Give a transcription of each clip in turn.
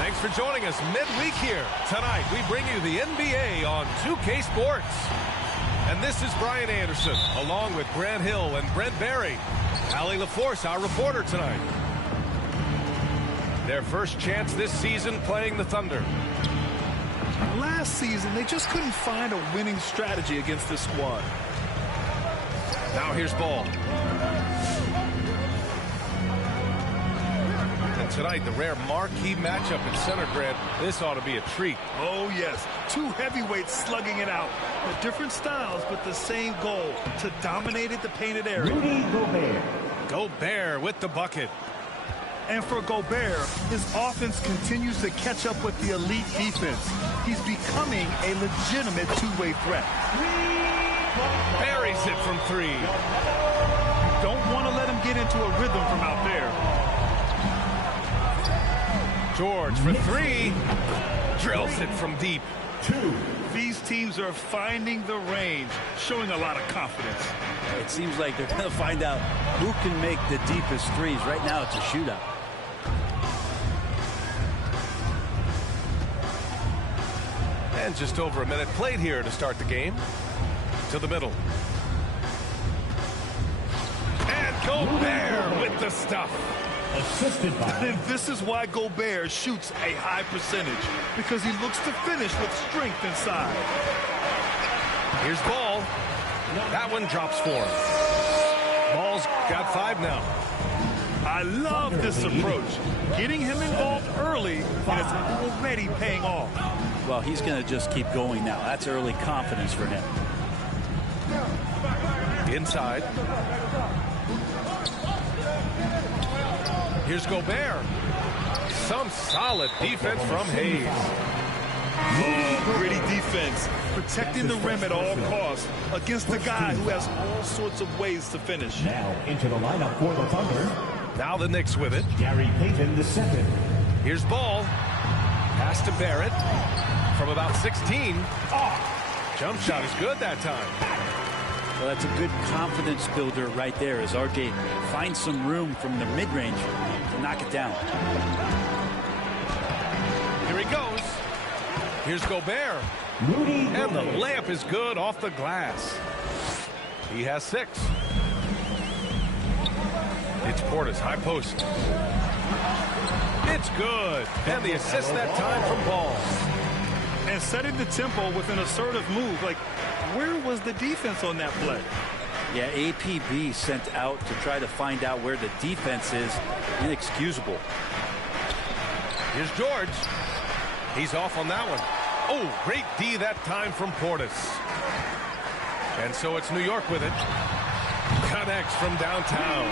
Thanks for joining us midweek here. Tonight, we bring you the NBA on 2K Sports. And this is Brian Anderson, along with Grant Hill and Brent Barry. Allie LaForce, our reporter tonight. Their first chance this season playing the Thunder. Last season, they just couldn't find a winning strategy against this squad. Now here's Ball. And tonight, the rare marquee matchup in center, Grant. This ought to be a treat. Oh, yes. Two heavyweights slugging it out. The different styles, but the same goal, to dominate the painted area. Gobert with the bucket. And for Gobert, his offense continues to catch up with the elite defense. He's becoming a legitimate two-way threat. Buries it from three. You don't want to let him get into a rhythm from out there. George for three. Drills it from deep. These teams are finding the range, showing a lot of confidence. It seems like they're going to find out who can make the deepest threes. Right now, it's a shootout. And just over a minute played here to start the game. To the middle. And Gobert with the stuff. Assisted by. And this is why Gobert shoots a high percentage, because he looks to finish with strength inside. Here's Ball. That one drops for him. Ball's got 5 now. I love this approach. Getting him involved early, and it's already paying off. Well, he's going to just keep going now. That's early confidence for him. Inside. Here's Gobert. Some solid defense from Hayes. Oh, gritty defense. Protecting the rim at all costs against a guy who has all sorts of ways to finish. Now into the lineup for the Thunder. Now the Knicks with it. Gary Payton II. Here's Ball. Pass to Barrett. From about 16. Jump shot is good that time. Well, that's a good confidence builder right there as RJ finds some room from the mid-range to knock it down. Here he goes. Here's Gobert. And the layup is good off the glass. He has 6. It's Portis, high post. It's good. And the assist that time from Ball. And setting the tempo with an assertive move. Like, where was the defense on that play? Yeah, APB sent out to try to find out where the defense is. Inexcusable. Here's George. He's off on that one. Oh, great D that time from Portis. And so it's New York with it. Connects from downtown.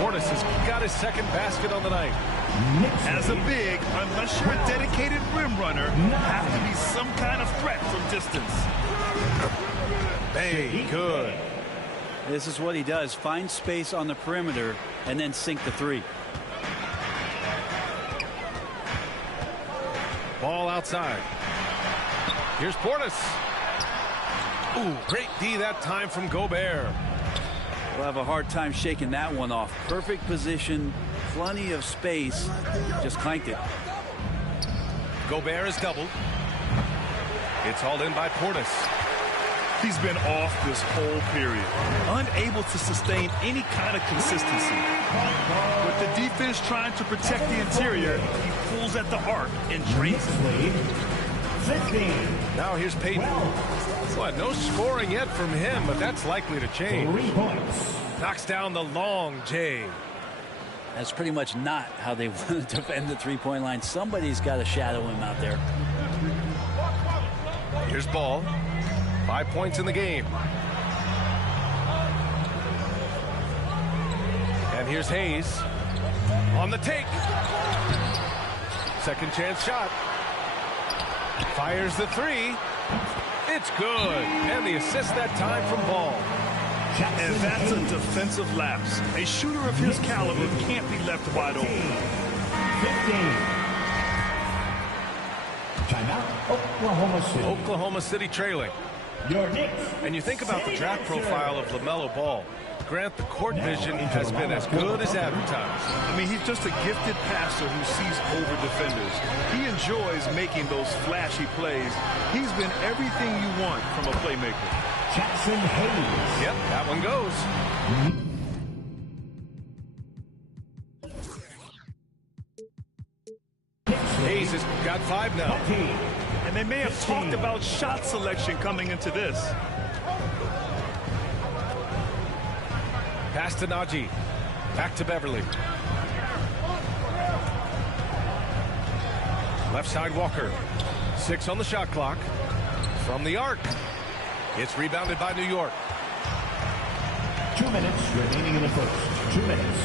Portis has got his second basket on the night. As a big, unless you're a dedicated rim runner, have to be some kind of threat from distance. Hey, good. This is what he does. Find space on the perimeter and then sink the three. Ball outside. Here's Portis. Ooh, great D that time from Gobert. We'll have a hard time shaking that one off. Perfect position, plenty of space. Just clanked it. Gobert is doubled. It's hauled in by Portis. He's been off this whole period, unable to sustain any kind of consistency. With the defense trying to protect the interior, he pulls at the arc and drains it. Now here's Payton. What, no scoring yet from him, but that's likely to change. 3 points. Knocks down the long J. That's pretty much not how they want to defend the three-point line. Somebody's got to shadow him out there. Here's Ball. 5 points in the game. And here's Hayes. On the take. Second chance shot. Fires the three. It's good. And the assist that time from Ball. And that's a defensive lapse. A shooter of his caliber can't be left wide open. 15. Timeout, Oklahoma City. Oklahoma City trailing. Your Knicks. And you think about the draft profile of LaMelo Ball. Grant, the court vision has been as good as advertised. I mean, he's just a gifted passer who sees over defenders. He enjoys making those flashy plays. He's been everything you want from a playmaker. Jackson Hayes. Yep, that one goes. Hayes has got 5 now. And they may have talked about shot selection coming into this. Pass to Najee. Back to Beverly. Left side Walker. 6 on the shot clock. From the arc. It's rebounded by New York. 2 minutes remaining in the first. 2 minutes.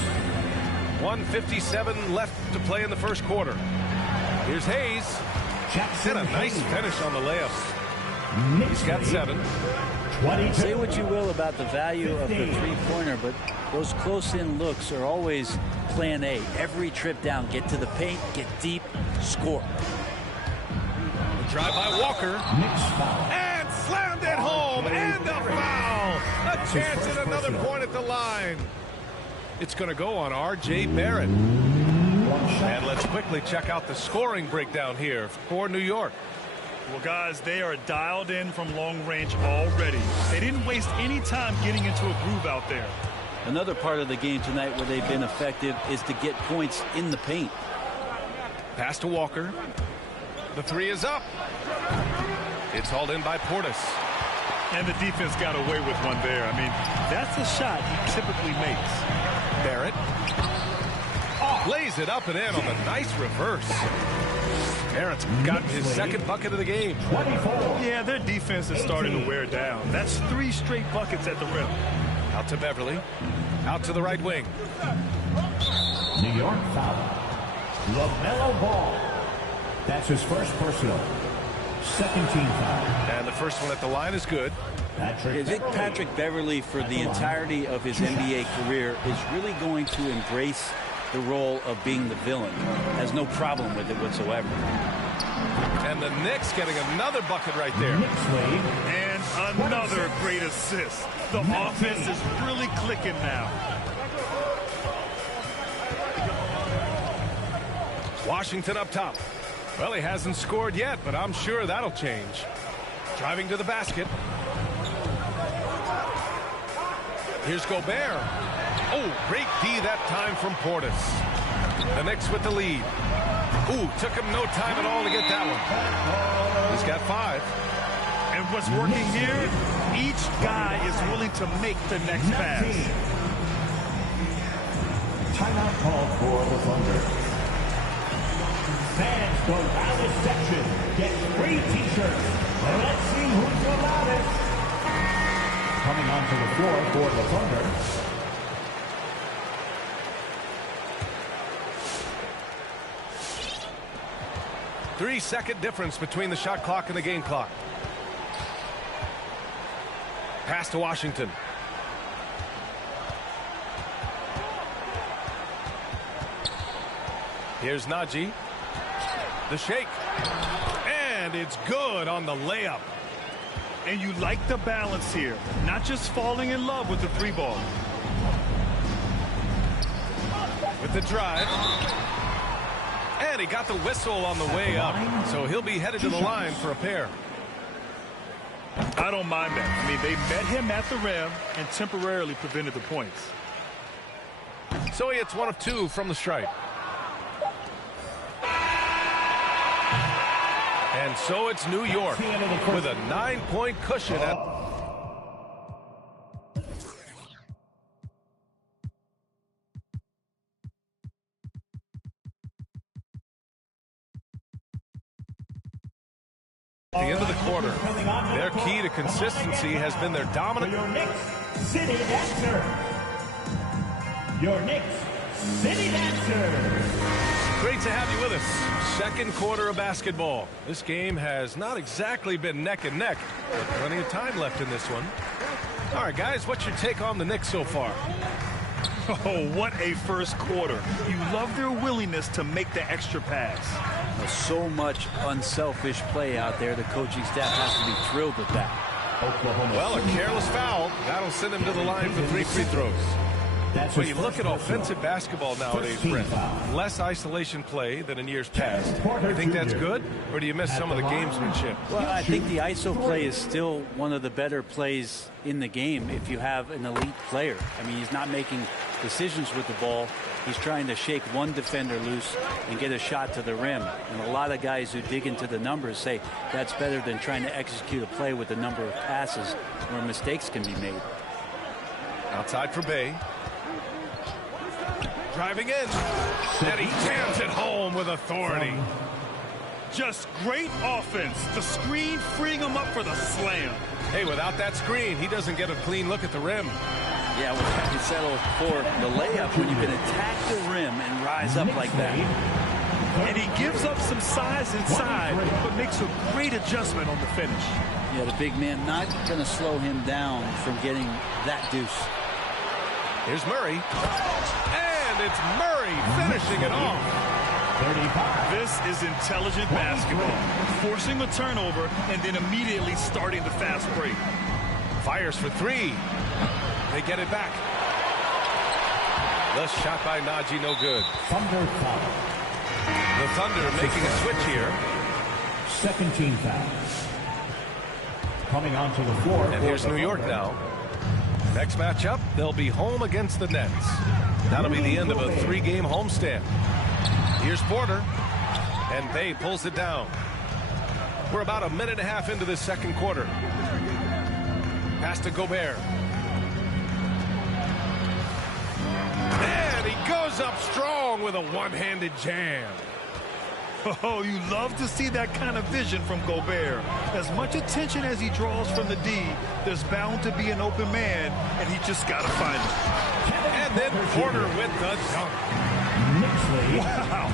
1:57 left to play in the first quarter. Here's Hayes. Jackson And a nice Hayes. finish on the layup. He's got 7. 22. Say what you will about the value of the three-pointer, but those close-in looks are always plan A. Every trip down, get to the paint, get deep, score. Drive by Walker. Knicks foul. And slammed it home. And a foul. A chance at another point at the line. It's going to go on R.J. Barrett. And let's quickly check out the scoring breakdown here for New York. Well, guys, they are dialed in from long range already. They didn't waste any time getting into a groove out there. Another part of the game tonight where they've been effective is to get points in the paint. Pass to Walker. The 3 is up. It's hauled in by Portis. And the defense got away with one there. I mean, that's a shot he typically makes. Barrett lays it up and in on the nice reverse. Barrett's gotten his second bucket of the game. 24. Yeah, their defense is starting to wear down. That's 3 straight buckets at the rim. Out to Beverly. Out to the right wing. New York foul. LaMelo Ball. That's his first personal. Second team foul. And the first one at the line is good. I think Patrick Beverly, for the entirety of his NBA career, is really going to embrace the role of being the villain. Has no problem with it whatsoever. And the Knicks getting another bucket right there. Knicks lead. And another great assist. The offense is really clicking now. Washington up top. Well, he hasn't scored yet, but I'm sure that'll change. Driving to the basket. Here's Gobert. Oh, great D that time from Portis. The Knicks with the lead. Ooh, took him no time at all to get that one. He's got 5. And what's working here, each guy is willing to make the next pass. Timeout called for the Thunder. Fans go loudest section. Get free t-shirts. Let's see who's the loudest. Coming onto the floor for the Thunder. Three-second difference between the shot clock and the game clock. Pass to Washington. Here's Najee. The shake. And it's good on the layup. And you like the balance here. Not just falling in love with the 3-ball. With the drive. And he got the whistle on the way up. So he'll be headed to the line for a pair. I don't mind that. I mean, they met him at the rim and temporarily prevented the points. So he hits 1 of 2 from the stripe. And so it's New York with a 9-point cushion at the end of the quarter. Their key to consistency has been their dominant. Your Knicks City Dancer. Your Knicks City Dancer. Great to have you with us. Second quarter of basketball. This game has not exactly been neck and neck, but plenty of time left in this one. All right, guys, what's your take on the Knicks so far? Oh, what a first quarter. You love their willingness to make the extra pass. So much unselfish play out there. The coaching staff has to be thrilled with that. Well, a careless foul. That'll send him to the line for 3 free throws. When you look at offensive basketball nowadays, Brent, less isolation play than in years past. You think that's good, or do you miss some of the gamesmanship? Well, I think the ISO play is still one of the better plays in the game if you have an elite player. I mean, he's not making decisions with the ball. He's trying to shake one defender loose and get a shot to the rim. And a lot of guys who dig into the numbers say that's better than trying to execute a play with a number of passes where mistakes can be made. Outside for Bay. Driving in, and he jams it home with authority. Just great offense. The screen freeing him up for the slam. Hey, without that screen, he doesn't get a clean look at the rim. Yeah, we'll have to settle for the layup when you can attack the rim and rise up like that. And he gives up some size inside, but makes a great adjustment on the finish. Yeah, the big man not going to slow him down from getting that deuce. Here's Murray. And it's Murray finishing it off. 35. This is intelligent basketball. Forcing a turnover and then immediately starting the fast break. Fires for 3. They get it back. The shot by Najee, no good. Thunder foul. The Thunder making a switch here. Second team foul. Coming onto the floor. And here's New York now. Next matchup, they'll be home against the Nets. That'll be the end of a 3-game homestand. Here's Porter. And Bay pulls it down. We're about a minute and a half into this second quarter. Pass to Gobert. And he goes up strong with a one-handed jam. Oh, you love to see that kind of vision from Gobert. As much attention as he draws from the D, there's bound to be an open man, and he just got to find it. And then Porter with the dunk. Wow.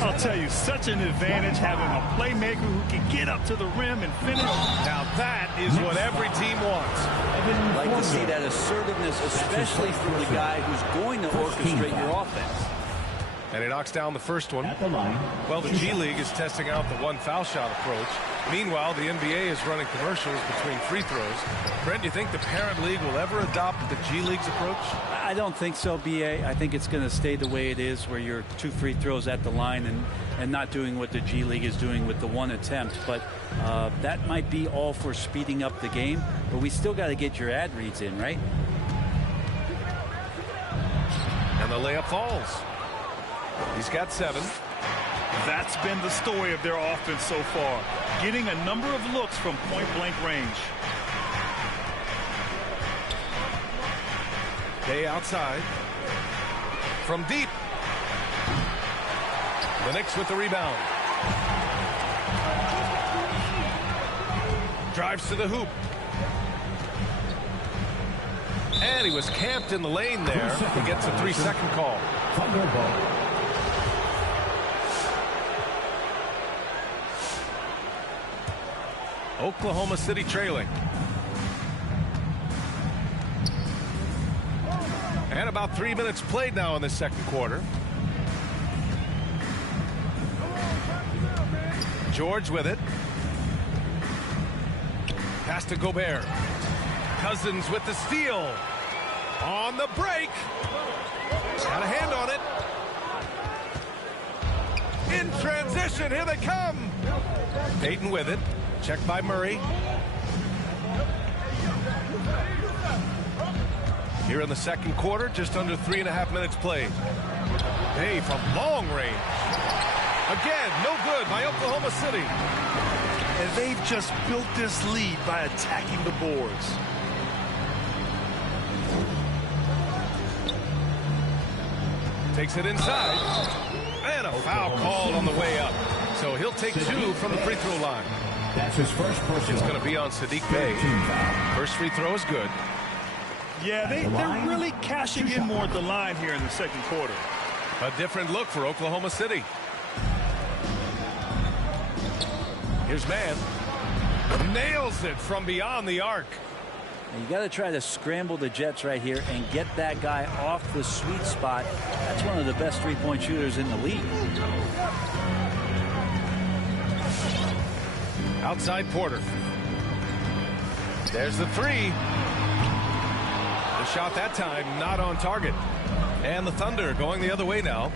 I'll tell you, such an advantage having a playmaker who can get up to the rim and finish. Now that is what every team wants. I'd like to see that assertiveness, especially from the guy who's going to orchestrate your offense. And he knocks down the first one. At the line. Well, the G League is testing out the one foul shot approach. Meanwhile, the NBA is running commercials between free throws. Brent, do you think the parent league will ever adopt the G League's approach? I don't think so, B.A. I think it's going to stay the way it is, where you're 2 free throws at the line and not doing what the G League is doing with the 1 attempt. But that might be all for speeding up the game. But we still got to get your ad reads in, right? And the layup falls. He's got 7. That's been the story of their offense so far, getting a number of looks from point-blank range. Day outside. From deep. The Knicks with the rebound. Drives to the hoop. And he was camped in the lane there. He gets a 3-second call. Thunder ball. Oklahoma City trailing. And about 3 minutes played now in the second quarter. George with it. Pass to Gobert. Cousins with the steal. On the break. Got a hand on it. In transition, here they come. Payton with it. Checked by Murray. Here in the second quarter, just under 3.5 minutes played. Hey, from long range. Again, no good by Oklahoma City. And they've just built this lead by attacking the boards. Takes it inside. And a foul called on the way up. So he'll take 2 from the free throw line. That's his first personal. It's going to be on Sadiq Bey. First free throw is good. Yeah, they're really cashing in more at the line here in the second quarter. A different look for Oklahoma City. Here's man. Nails it from beyond the arc. And you got to try to scramble the Jets right here and get that guy off the sweet spot. That's one of the best three-point shooters in the league. Outside Porter. There's the three. The shot that time not on target. And the Thunder going the other way now.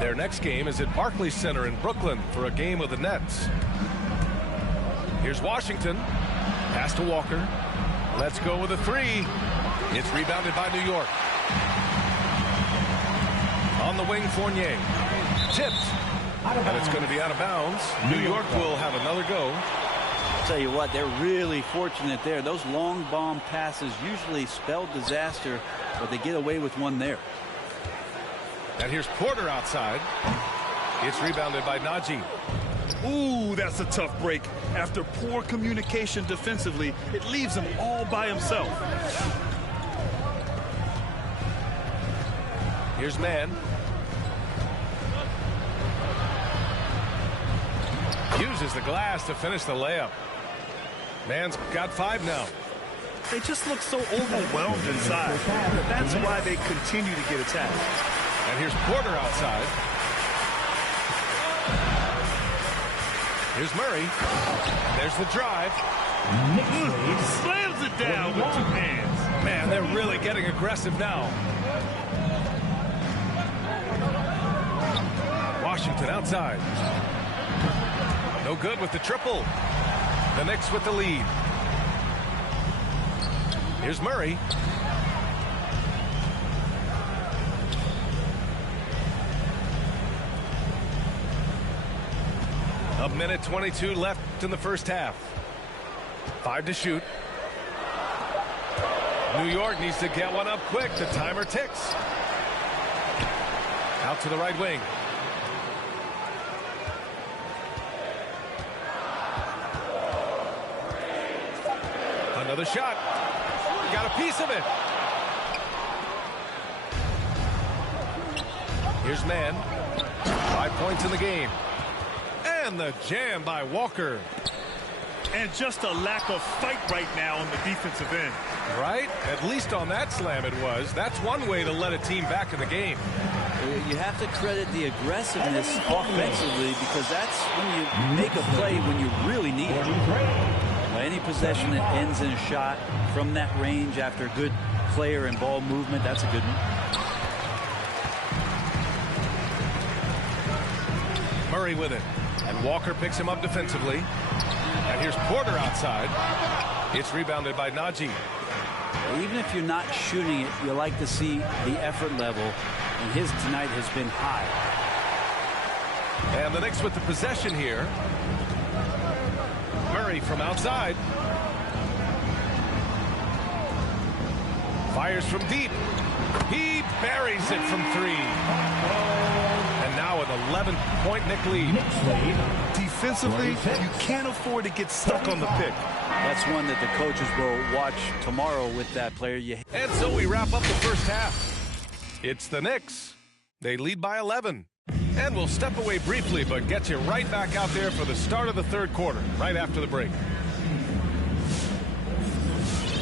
Their next game is at Barclays Center in Brooklyn for a game with the Nets. Here's Washington. Pass to Walker. Let's go with a three. It's rebounded by New York. On the wing, Fournier. Tipped. And it's going to be out of bounds. New York will have another go. I'll tell you what, they're really fortunate there. Those long bomb passes usually spell disaster, but they get away with one there. And here's Porter outside. It's rebounded by Najee. Ooh, that's a tough break. After poor communication defensively, it leaves him all by himself. Here's man. Uses the glass to finish the layup. Man's got 5 now. They just look so overwhelmed inside. That's why they continue to get attacked. And here's Porter outside. Here's Murray. There's the drive. He slams it down with 2 hands. Man, they're really getting aggressive now. Washington outside. No good with the triple. The Knicks with the lead. Here's Murray. A minute 22 left in the first half. 5 to shoot. New York needs to get one up quick. The timer ticks. Out to the right wing. Another shot. Got a piece of it. Here's man. 5 points in the game. And the jam by Walker. And just a lack of fight right now on the defensive end. Right? At least on that slam it was. That's one way to let a team back in the game. You have to credit the aggressiveness offensively, because that's when you make a play when you really need it. Any possession that ends in a shot from that range after good player and ball movement, that's a good one. Murray with it. And Walker picks him up defensively. And here's Porter outside. It's rebounded by Najee. Even if you're not shooting it, you like to see the effort level. And his tonight has been high. And the Knicks with the possession here. Murray from outside. Fires from deep. He buries it from 3. And now an 11-point Knick lead. Defensively, you can't afford to get stuck on the pick. That's one that the coaches will watch tomorrow with that player. And so we wrap up the first half. It's the Knicks. They lead by 11. And we'll step away briefly, but get you right back out there for the start of the third quarter, right after the break.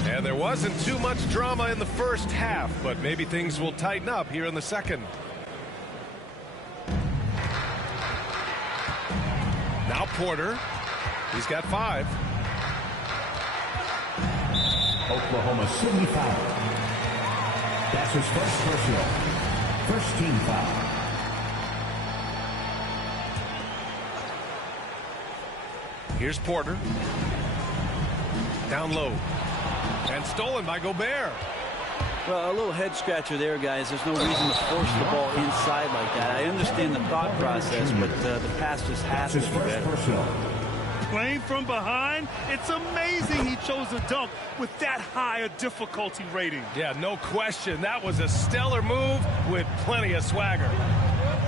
And there wasn't too much drama in the first half, but maybe things will tighten up here in the second. Now Porter. He's got 5. Oklahoma City foul. That's his first personal. First team foul. Here's Porter. Down low. And stolen by Gobert. Well, a little head scratcher there, guys. There's no reason to force the ball inside like that. I understand the thought process, but the pass just has to be better. Playing from behind, it's amazing he chose a dunk with that high a difficulty rating. Yeah, no question. That was a stellar move with plenty of swagger.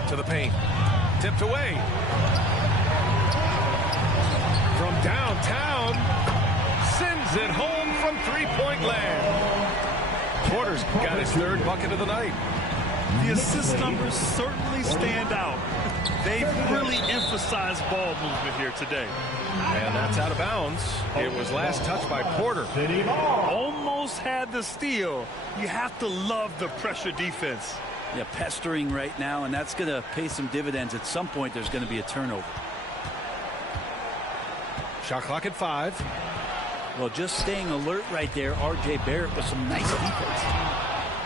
To the paint. Tipped away. From downtown. Sends it home from three-point land. Porter's got his 3rd bucket of the night. The assist numbers certainly stand out. They've really emphasized ball movement here today. And that's out of bounds. It was last touched by Porter. Almost had the steal. You have to love the pressure defense. Yeah, pestering right now, and that's going to pay some dividends. At some point, there's going to be a turnover. Shot clock at 5. Well, just staying alert right there, R.J. Barrett with some nice defense.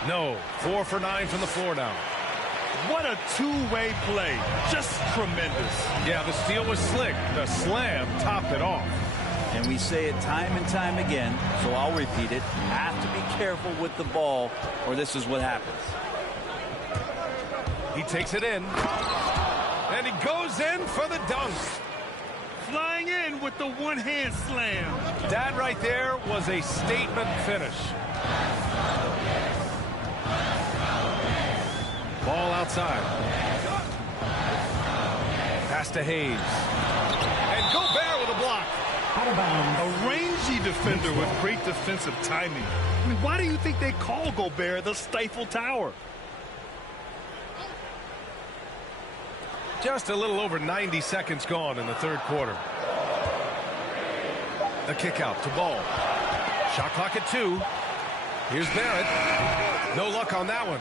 No, 4 for 9 from the floor now. What a two-way play. Just tremendous. Yeah, the steal was slick. The slam topped it off. And we say it time and time again, so I'll repeat it. Have to be careful with the ball, or this is what happens. He takes it in. And he goes in for the dunk. Flying in with the one-hand slam. That right there was a statement finish. Ball outside. Pass to Hayes. And Gobert with a block. A rangy defender with great defensive timing. I mean, why do you think they call Gobert the Stifle Tower? Just a little over 90 seconds gone in the third quarter. The kick out to Ball. Shot clock at 2. Here's Barrett. No luck on that one.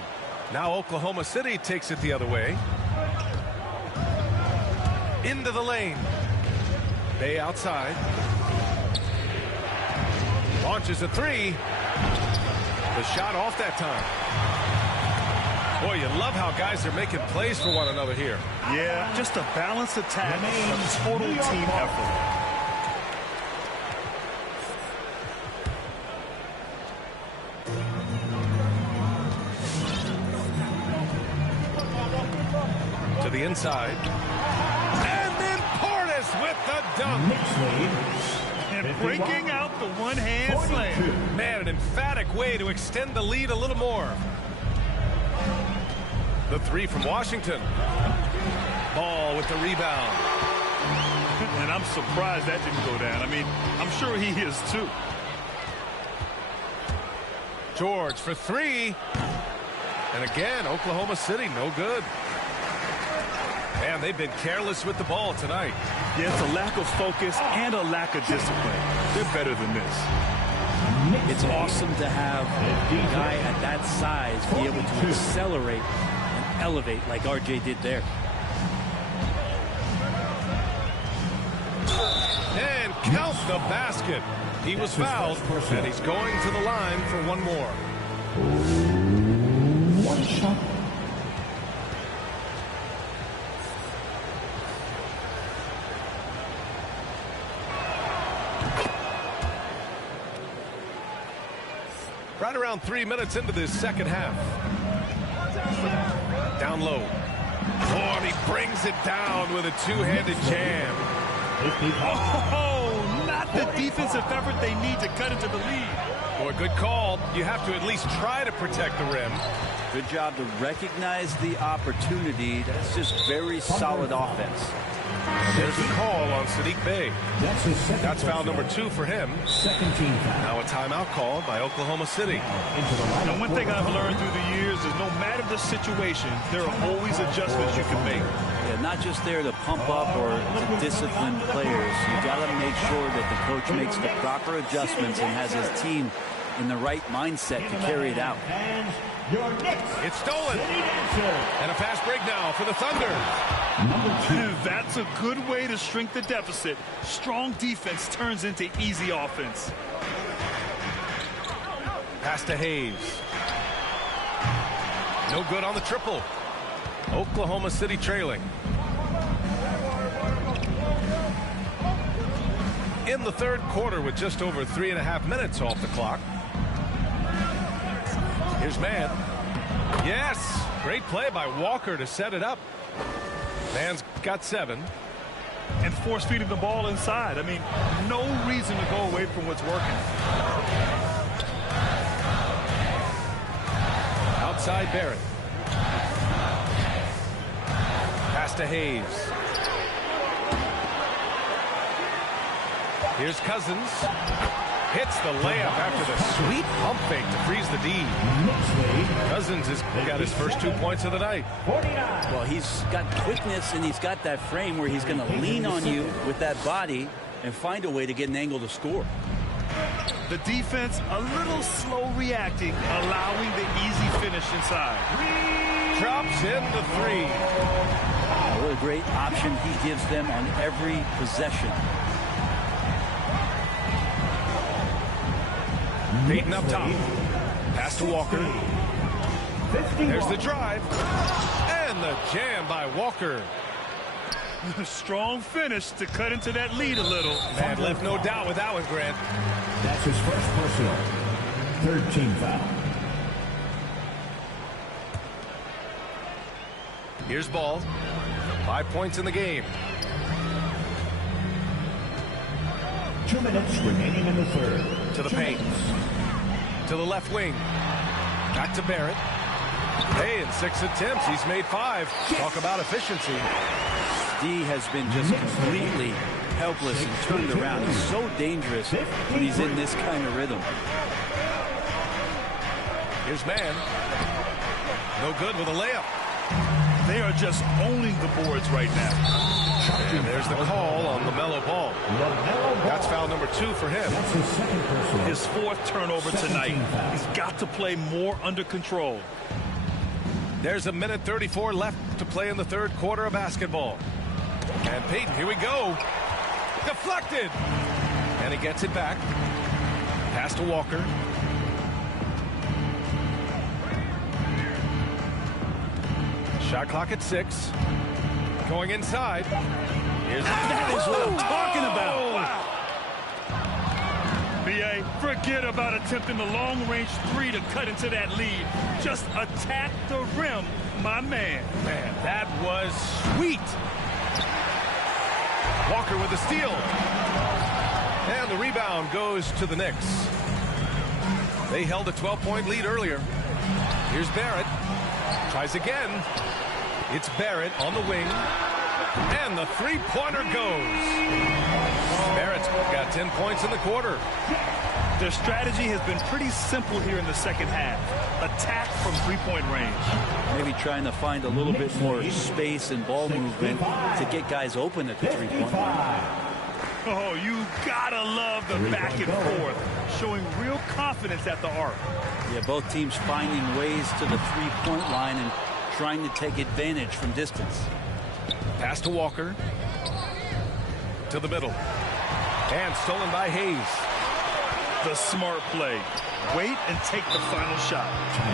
Now Oklahoma City takes it the other way. Into the lane. Bay outside. Launches a 3. The shot off that time. Boy, you love how guys are making plays for one another here. Yeah, just a balanced attack, a total team effort. To the inside. And then Portis with the dunk. And breaking out the one-hand slam. Man, an emphatic way to extend the lead a little more. The 3 from Washington. Ball with the rebound. And I'm surprised that didn't go down. I mean, I'm sure he is too. George for 3. And again, Oklahoma City, no good. Man, they've been careless with the ball tonight. Yeah, it's a lack of focus and a lack of discipline. They're better than this. It's awesome to have a guy at that size be able to accelerate and elevate like RJ did there. And count the basket. He was fouled, and he's going to the line for one more. One shot. Right around 3 minutes into this second half. Down low. Oh, and he brings it down with a two-handed jam. Oh, not the defensive effort they need to cut into the lead. Boy, good call. You have to at least try to protect the rim. Good job to recognize the opportunity. That's just very solid offense. There's a call on Sadiq Bey. That's foul number 2 for him. Second team foul. Now a timeout called by Oklahoma City. And one thing I've learned through the years is no matter the situation, there are always adjustments you can make. Yeah, not just there to pump up or to discipline players. You got to make sure that the coach makes the proper adjustments and has his team in the right mindset to carry it out. It's stolen. And a fast break now for the Thunder. That's a good way to shrink the deficit. Strong defense turns into easy offense. Pass to Hayes. No good on the triple. Oklahoma City trailing. In the third quarter with just over 3.5 minutes off the clock. Here's Mann. Yes! Great play by Walker to set it up. Mann's got 7. And force feeding the ball inside. I mean, no reason to go away from what's working. Outside Barrett. Pass to Hayes. Here's Cousins. Hits the layup after the sweet pump fake to freeze the D. Cousins has got his first 2 points of the night. Well, he's got quickness and he's got that frame where he's going to lean on you with that body and find a way to get an angle to score. The defense a little slow reacting, allowing the easy finish inside. Drops in the three. What a great option he gives them on every possession. Payton up top. Pass to Walker. There's the drive. And the jam by Walker. Strong finish to cut into that lead a little. Man, left no doubt with that one, Grant. That's his first personal. Third team foul. Here's Ball. 5 points in the game. 2 minutes remaining in the third. To the paint. To the left wing. Back to Barrett. Hey, in 6 attempts, he's made 5. Talk about efficiency. D has been just completely helpless and turned around. He's so dangerous when he's in this kind of rhythm. Here's Man. No good with a layup. They are just owning the boards right now. And there's the call on LaMelo Ball. That's foul number 2 for him. His 4th turnover tonight. He's got to play more under control. There's a minute 34 left to play in the third quarter of basketball. And Payton, here we go. Deflected. And he gets it back. Pass to Walker. Shot clock at 6. Going inside. Here's That is what I'm talking about. Wow. B.A., forget about attempting the long-range 3 to cut into that lead. Just attack the rim, my man. Man, that was sweet. Walker with the steal. And the rebound goes to the Knicks. They held a 12-point lead earlier. Here's Barrett. Tries again. It's Barrett on the wing. And the three-pointer goes. Barrett's got 10 points in the quarter. Their strategy has been pretty simple here in the second half. Attack from three-point range. Maybe trying to find a little bit more space and ball movement to get guys open at the three-point line. Oh, you gotta love the back and forth, showing real confidence at the arc. Yeah, both teams finding ways to the three-point line and trying to take advantage from distance. Pass to Walker. To the middle. And stolen by Hayes. The smart play. Wait and take the final shot.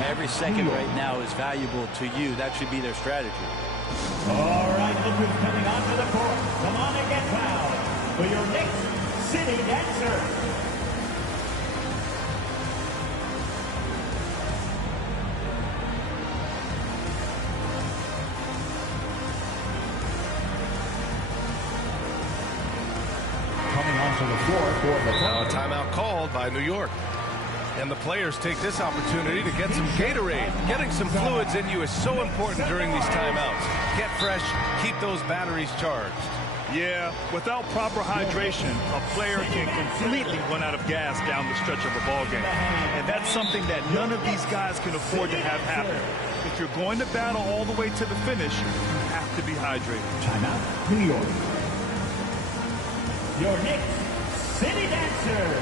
Every second right now is valuable to you. That should be their strategy. All right, look who's coming onto the court. Come on and get fouled for your Knicks City Dancer. To the floor for the now a timeout called by New York. And the players take this opportunity to get some Gatorade. Getting some fluids in you is so important during these timeouts. Get fresh, keep those batteries charged. Yeah, without proper hydration, a player can completely run out of gas down the stretch of a ball game. And that's something that none of these guys can afford to have happen. If you're going to battle all the way to the finish, you have to be hydrated. Timeout, New York. Your Knicks City Dancer.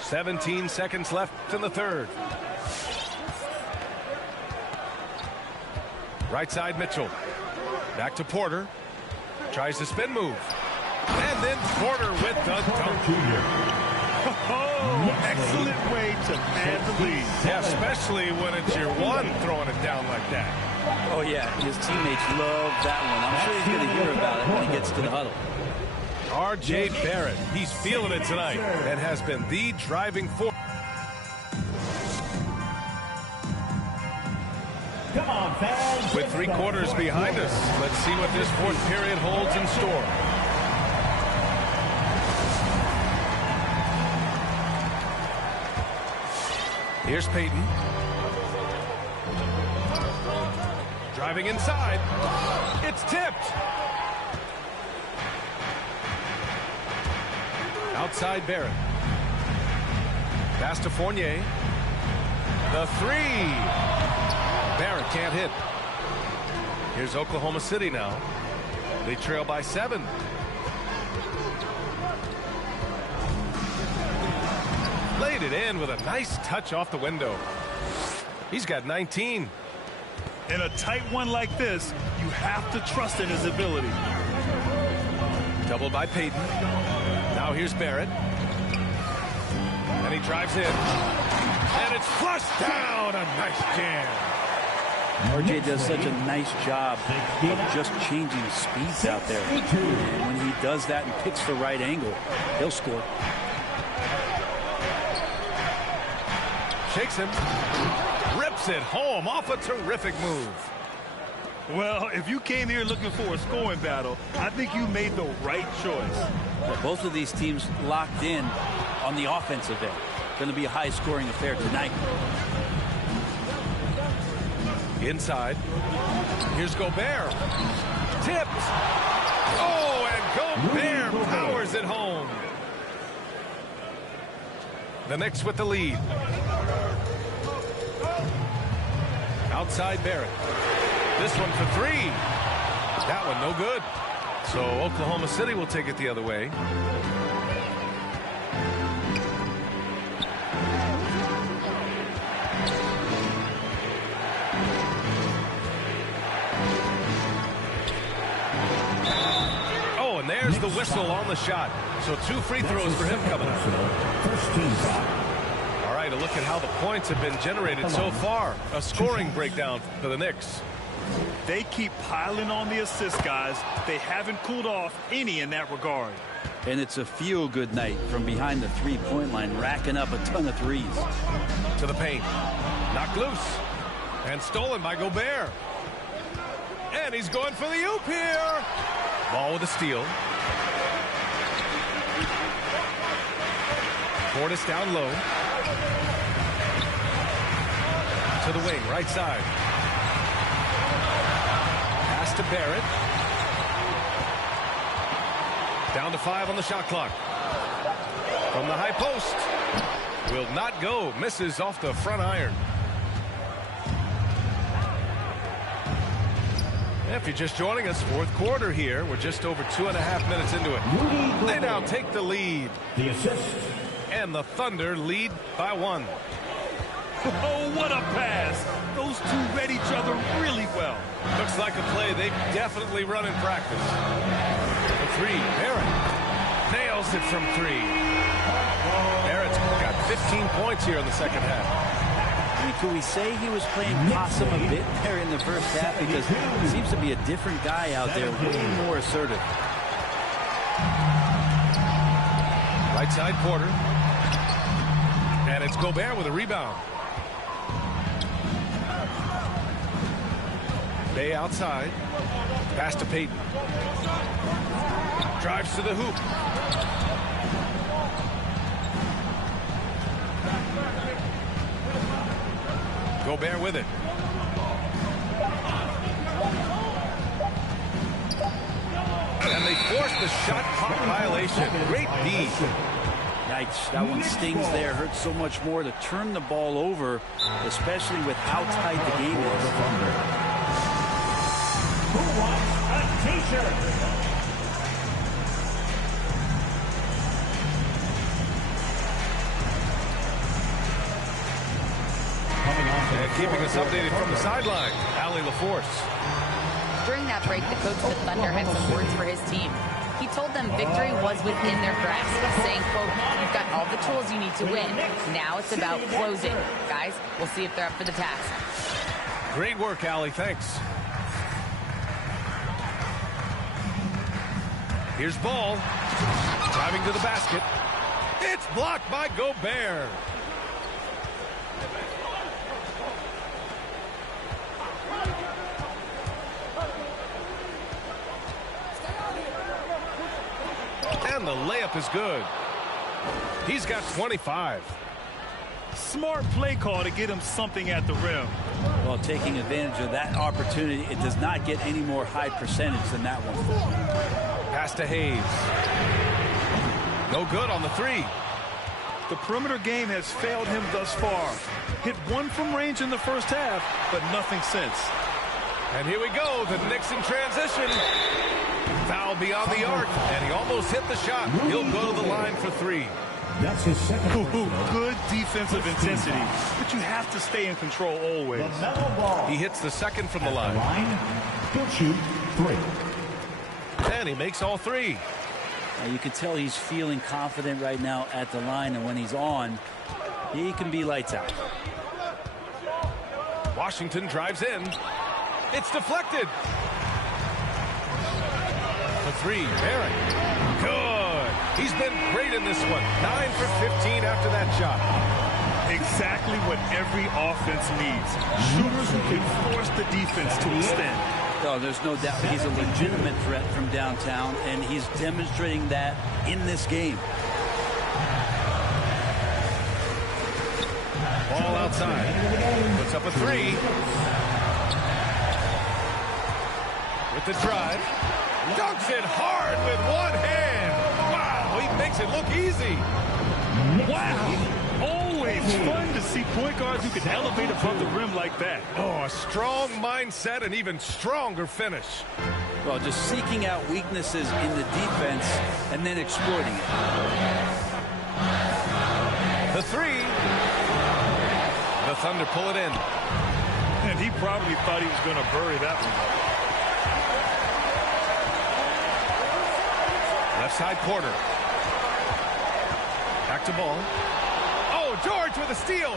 "17 seconds left in the third. Right side Mitchell. Back to Porter. Tries the spin move. And then Porter with the dunk. Oh, excellent way to pad the lead. Yeah, especially when it's your one throwing it down like that. Oh, yeah, his teammates love that one. I'm sure he's going to hear about it when he gets to the huddle. R.J. Barrett, he's feeling it tonight and has been the driving force. Come on, fans. With 3 quarters behind us, let's see what this fourth period holds in store. Here's Payton. Driving inside. It's tipped. Outside Barrett. Pass to Fournier. The three. Barrett can't hit. Here's Oklahoma City now. They trail by 7. Laid it in with a nice touch off the window. He's got 19. In a tight one like this, you have to trust in his ability. Doubled by Payton. Now here's Barrett. And he drives in. And it's flushed down. A nice jam. RJ does such a nice job of just changing speeds out there. And when he does that and picks the right angle, he'll score. Shakes him. Rips it home off a terrific move. Well, if you came here looking for a scoring battle, I think you made the right choice. Both of these teams locked in on the offensive end. Going to be a high-scoring affair tonight. Inside. Here's Gobert. Tipped. Oh, and Gobert powers it home. The Knicks with the lead. Outside Barrett. This one for 3. That one no good. So Oklahoma City will take it the other way. Oh, and there's the whistle on the shot. So 2 free throws for him coming up. First team foul. All right, a look at how the points have been generated so far. A scoring breakdown for the Knicks. They keep piling on the assist, guys. They haven't cooled off any in that regard. And it's a feel-good night from behind the three-point line, racking up a ton of threes. To the paint. Knocked loose. And stolen by Gobert. And he's going for the oop here. Ball with a steal. Portis down low. To the wing, right side. Pass to Barrett. Down to 5 on the shot clock. From the high post. Will not go. Misses off the front iron. If you're just joining us, 4th quarter here. We're just over 2.5 minutes into it. They now take the lead. The assist. And the Thunder lead by 1. Oh, what a pass. Those two read each other really well. Looks like a play they've definitely run in practice. The 3, Barrett nails it from 3. Barrett's got 15 points here in the second half. I mean, could we say he was playing possum a bit there in the first half? Because he seems to be a different guy out there, way more assertive. Right side, Porter. And it's Gobert with a rebound. Bay outside. Pass to Payton. Drives to the hoop. Gobert with it. And they force the shot clock violation. Great D. Yikes, that one stings there. Hurts so much more to turn the ball over, especially with how tight the game is. Who wants a t-shirt? And keeping us updated from the sideline, Allie LaForce. During that break, the coach of the Thunder had some words for his team. He told them victory was within their grasp, saying, quote, "You've got all the tools you need to win. Now it's about closing. Guys, we'll see if they're up for the task." Great work, Allie. Thanks. Here's Ball. Driving to the basket. It's blocked by Gobert. And the layup is good. He's got 25. Smart play call to get him something at the rim. Well, taking advantage of that opportunity, it does not get any more high percentage than that one. Pass to Hayes. No good on the three. The perimeter game has failed him thus far. Hit one from range in the first half, but nothing since. And here we go, the Knicks in transition. Foul beyond the arc, and he almost hit the shot. He'll go to the line for three. That's his second. Good defensive intensity, but you have to stay in control always. He hits the second from the line. He'll shoot three. And he makes all three. You can tell he's feeling confident right now at the line, and when he's on, he can be lights out. Washington drives in. It's deflected. The three, Barrett. Good. He's been great in this one. 9 for 15 after that shot. Exactly what every offense needs. Shooters who can force the defense to extend. Oh, there's no doubt he's a legitimate threat from downtown, and he's demonstrating that in this game. Ball outside. Puts up a three. With the drive. Dunks it hard with one hand. Wow, he makes it look easy. Wow. Always fun to see point guards who can elevate above the rim like that. Oh, a strong mindset and even stronger finish. Well, just seeking out weaknesses in the defense and then exploiting it. The three. The Thunder pull it in. And he probably thought he was going to bury that one. Left side corner. Back to ball. Oh, George with a steal.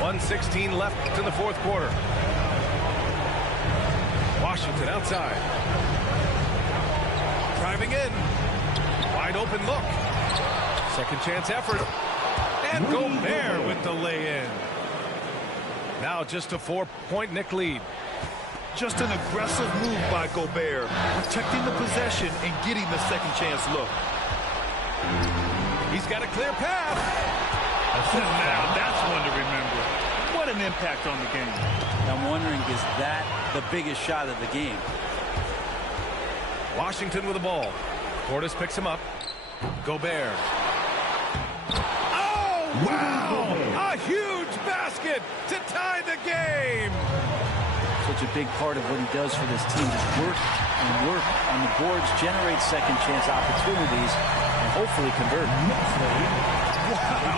.116 left in the fourth quarter. Washington outside. Driving in. Wide open look. Second chance effort. And Gobert with the lay-in. Now just a 4-point Knick lead. Just an aggressive move by Gobert, protecting the possession and getting the second chance look. He's got a clear path. Now that's one to remember. What an impact on the game. I'm wondering, is that the biggest shot of the game? Washington with the ball. Portis picks him up. Gobert. Oh, wow! A huge basket to tie the game. Such a big part of what he does for this team. Just work and work on the boards, generate second chance opportunities, and hopefully convert. Wow.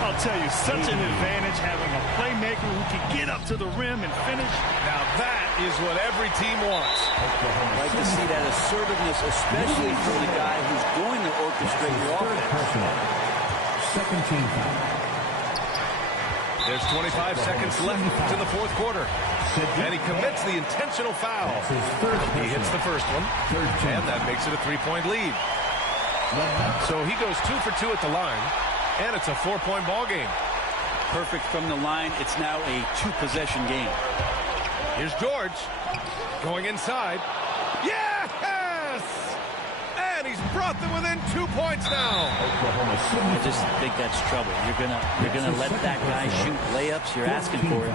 I'll tell you, such an advantage having a playmaker who can get up to the rim and finish. Now that is what every team wants. I'd like to see that assertiveness, especially from the guy who's going to orchestrate your offense. Second team foul. There's 25 seconds left in the fourth quarter. And he commits the intentional foul. He hits the first one, and that makes it a 3-point lead. So he goes 2 for 2 at the line, and it's a 4-point ball game. Perfect from the line. It's now a 2-possession game. Here's George going inside. Yes! And he's brought them within 2 points now. I just think that's trouble. You're gonna let that guy shoot layups. You're asking for it.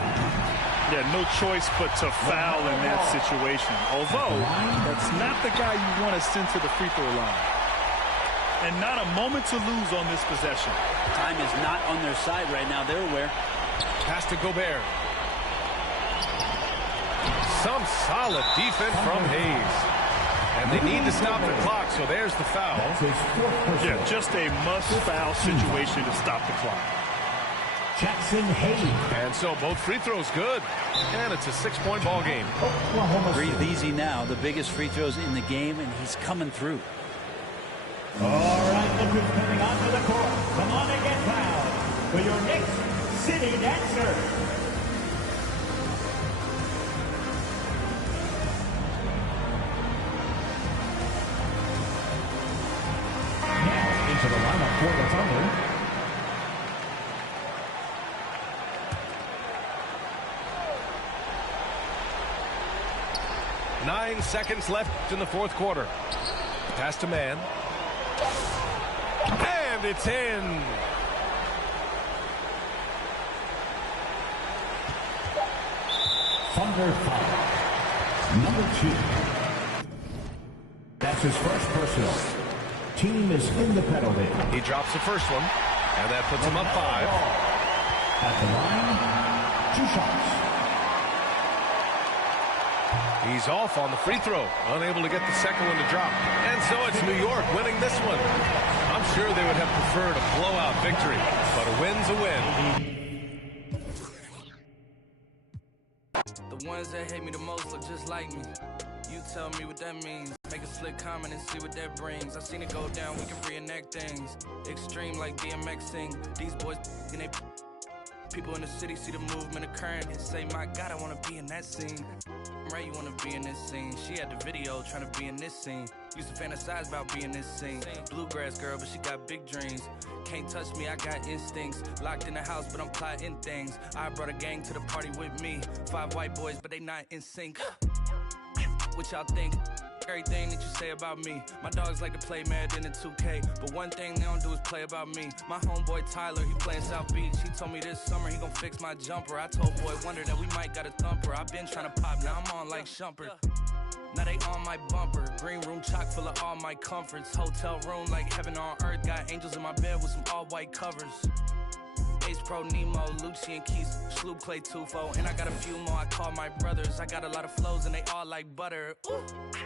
Yeah, no choice but to foul in that situation. Although, that's not the guy you want to send to the free throw line. And not a moment to lose on this possession. Time is not on their side right now. They're aware. Pass to Gobert. Some solid defense from Hayes. And they need to stop the clock, so there's the foul. Yeah, just a must-foul situation to stop the clock. Jackson Hayes. And so both free throws good. And it's a 6-point ball game. Breathe easy now. The biggest free throws in the game, and he's coming through. All right, look who's coming onto the court. Come on and get fouled for your Knicks City Dancer. Now into the lineup for the Thunder. 9 seconds left in the fourth quarter. Pass to man. And it's in. Thunder foul. Number 2. That's his first personal. Team is in the penalty. He drops the first one, and that puts him up 5. At the line, 2 shots. He's off on the free throw, unable to get the second one to drop. And so it's New York winning this one. I'm sure they would have preferred a blowout victory, but a win's a win. The ones that hate me the most look just like me. You tell me what that means. Make a slick comment and see what that brings. I seen it go down, we can reenact things. Extreme like DMXing. These boys and they people in the city see the movement occurring and say, my God, I want to be in that scene. Right, you want to be in this scene. She had the video trying to be in this scene. Used to fantasize about being this scene. Bluegrass girl, but she got big dreams. Can't touch me, I got instincts. Locked in the house, but I'm plotting things. I brought a gang to the party with me. 5 white boys, but they not in sync. What y'all think? Everything that you say about me. My dogs like to play Madden in 2K, but one thing they don't do is play about me. My homeboy Tyler, he playing South Beach. He told me this summer he gon' fix my jumper. I told Boy Wonder that we might got a thumper. I been trying to pop, now I'm on like Shumpert. Now they on my bumper. Green room chock full of all my comforts. Hotel room like heaven on earth. Got angels in my bed with some all white covers. Ace Pro, Nemo, Lucci and Keys, Sloop, Clay, Tufo, and I got a few more I call my brothers. I got a lot of flows and they all like butter. Ooh.